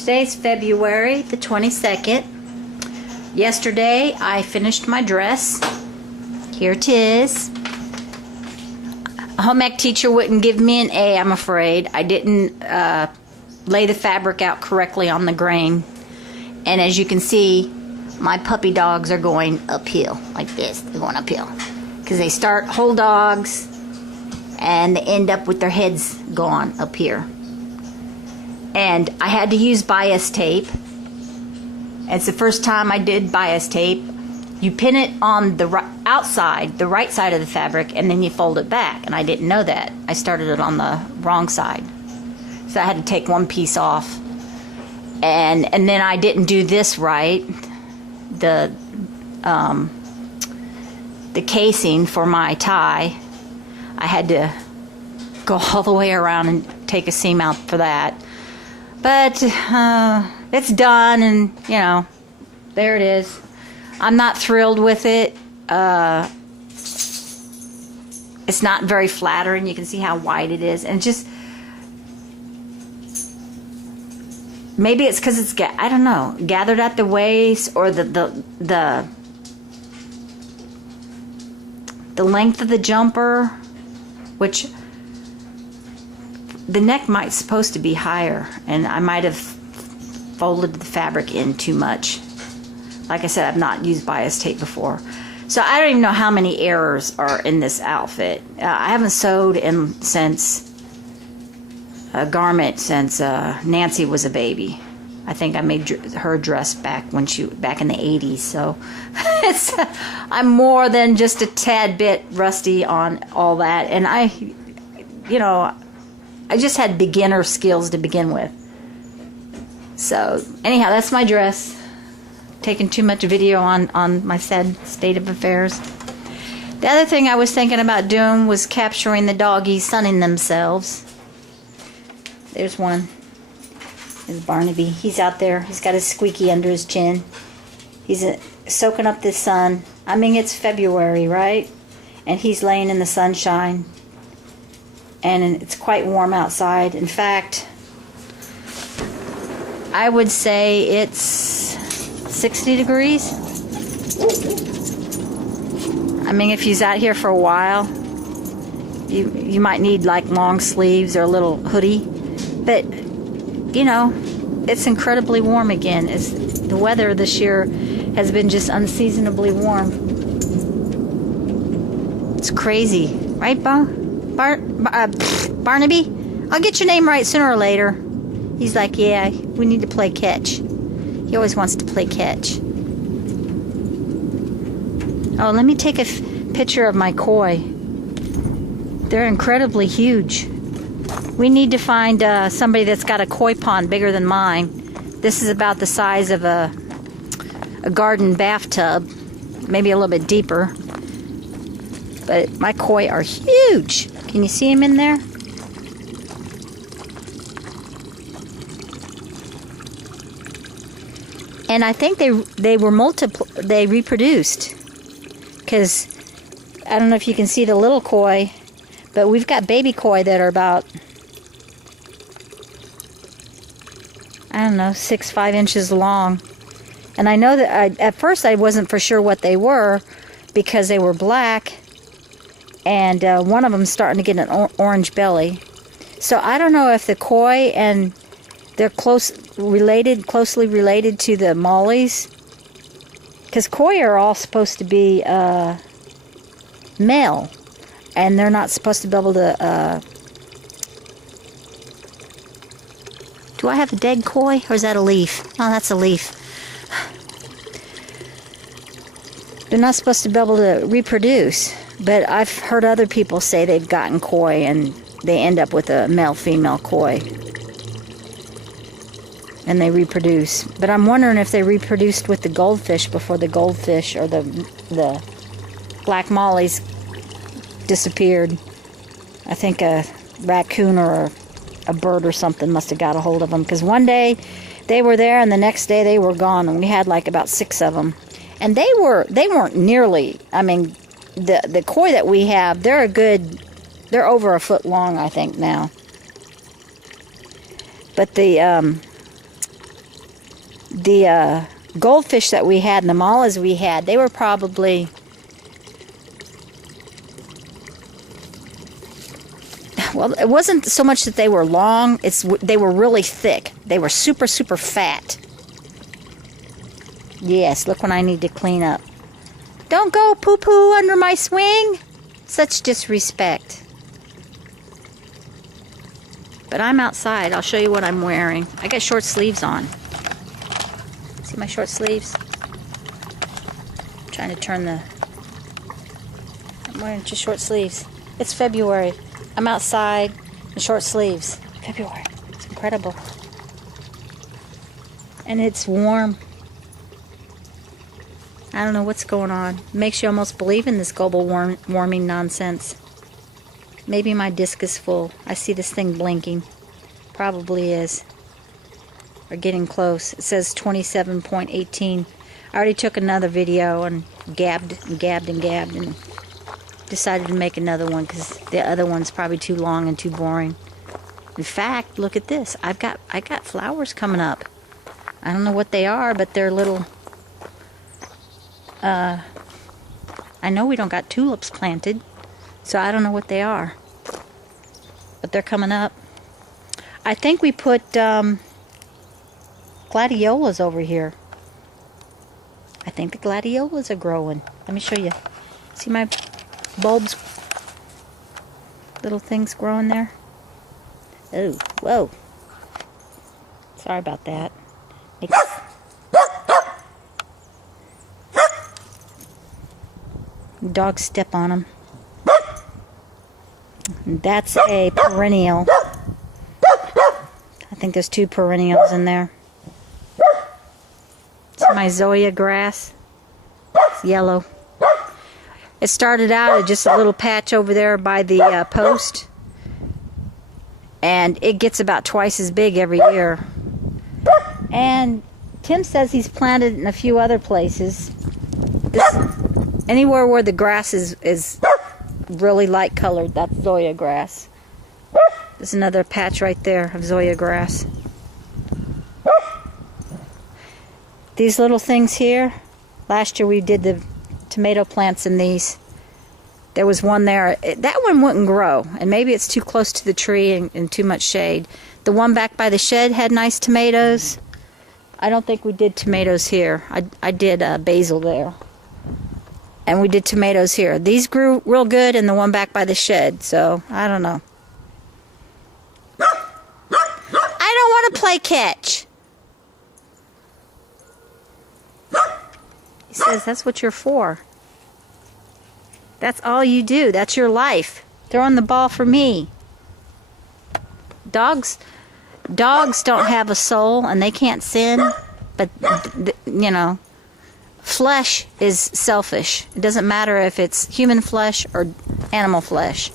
Today's February the 22nd. Yesterday I finished my dress. Here it is. A home ec teacher wouldn't give me an A, I'm afraid. I didn't lay the fabric out correctly on the grain. And as you can see, my puppy dogs are going uphill like this. They're going uphill. Because they start whole dogs and they end up with their heads gone up here. And I had to use bias tape. It's the first time I did bias tape. You pin it on the outside, the right side of the fabric, and then you fold it back. And I didn't know that. I started it on the wrong side. So I had to take one piece off. And then I didn't do this right. The casing for my tie, I had to go all the way around and take a seam out for that. But it's done, and you know, there it is. I'm not thrilled with it. It's not very flattering. You can see how wide it is, and just maybe it's because it's I don't know, gathered at the waist, or the length of the jumper, which the neck might supposed to be higher, and I might have folded the fabric in too much. Like I said, I've not used bias tape before, so I don't even know how many errors are in this outfit. I haven't sewed since a garment since Nancy was a baby. I think I made her dress back in the 80s. So I'm more than just a tad bit rusty on all that, and I just had beginner skills to begin with. So anyhow, that's my dress. Taking too much video on my sad state of affairs. The other thing I was thinking about doing was capturing the doggies sunning themselves. There's one. There's Barnaby. He's out there. He's got his squeaky under his chin. He's soaking up the sun. I mean, it's February, right? And he's laying in the sunshine. And it's quite warm outside. In fact, I would say it's 60 degrees. I mean, if he's out here for a while, you might need like long sleeves or a little hoodie. But, you know, it's incredibly warm again. The weather this year has been just unseasonably warm. It's crazy. Right, Barnaby? I'll get your name right sooner or later. He's like, yeah, we need to play catch. He always wants to play catch. Oh, let me take a picture of my koi. They're incredibly huge. We need to find somebody that's got a koi pond bigger than mine. This is about the size of a garden bathtub, maybe a little bit deeper. But my koi are huge. Can you see them in there? And I think they reproduced, because I don't know if you can see the little koi, but we've got baby koi that are about, I don't know, 5 inches long. And I know that at first I wasn't for sure what they were, because they were black, and one of them's starting to get an orange belly. So I don't know if the koi and they're closely related to the mollies, because koi are all supposed to be male, and they're not supposed to be able to. Do I have a dead koi, or is that a leaf? Oh, that's a leaf. They're not supposed to be able to reproduce, but I've heard other people say they've gotten koi and they end up with a male-female koi. And they reproduce. But I'm wondering if they reproduced with the goldfish before the goldfish or the black mollies disappeared. I think a raccoon or a bird or something must have got a hold of them, because one day they were there and the next day they were gone, and we had like about 6 of them. And they weren't nearly, I mean, the koi that we have, they're over a foot long, I think, now. But the the goldfish that we had and the mollas we had, they were probably, well, it wasn't so much that they were long, they were really thick. They were super, super fat. Yes, look when I need to clean up. Don't go poo-poo under my swing. Such disrespect. But I'm outside. I'll show you what I'm wearing. I got short sleeves on. See my short sleeves? I'm trying to turn the... I'm wearing just short sleeves. It's February. I'm outside in short sleeves. February. It's incredible. And it's warm. I don't know what's going on. It makes you almost believe in this global warming nonsense. Maybe my disc is full. I see this thing blinking. Probably is. We're getting close. It says 27.18. I already took another video and gabbed and decided to make another one because the other one's probably too long and too boring. In fact, look at this. I got flowers coming up. I don't know what they are, but they're little... I know we don't got tulips planted, so I don't know what they are. But they're coming up. I think we put gladiolas over here. I think the gladiolas are growing. Let me show you. See my bulbs? Little things growing there? Oh, whoa. Sorry about that. Dogs step on them. That's a perennial. I think there's 2 perennials in there. It's my Zoya grass. It's yellow. It started out at just a little patch over there by the post. And it gets about twice as big every year. And Tim says he's planted in a few other places. Anywhere where the grass is really light colored, that's Zoya grass. There's another patch right there of Zoya grass. These little things here, last year we did the tomato plants in these. There was one there. That one wouldn't grow, and maybe it's too close to the tree and too much shade. The one back by the shed had nice tomatoes. I don't think we did tomatoes here. I did basil there. And we did tomatoes here. These grew real good, and the one back by the shed, so I don't know. I don't want to play catch. He says that's what you're for. That's all you do. That's your life. Throwing the ball for me. Dogs don't have a soul, and they can't sin, but, you know, flesh is selfish. It doesn't matter if it's human flesh or animal flesh.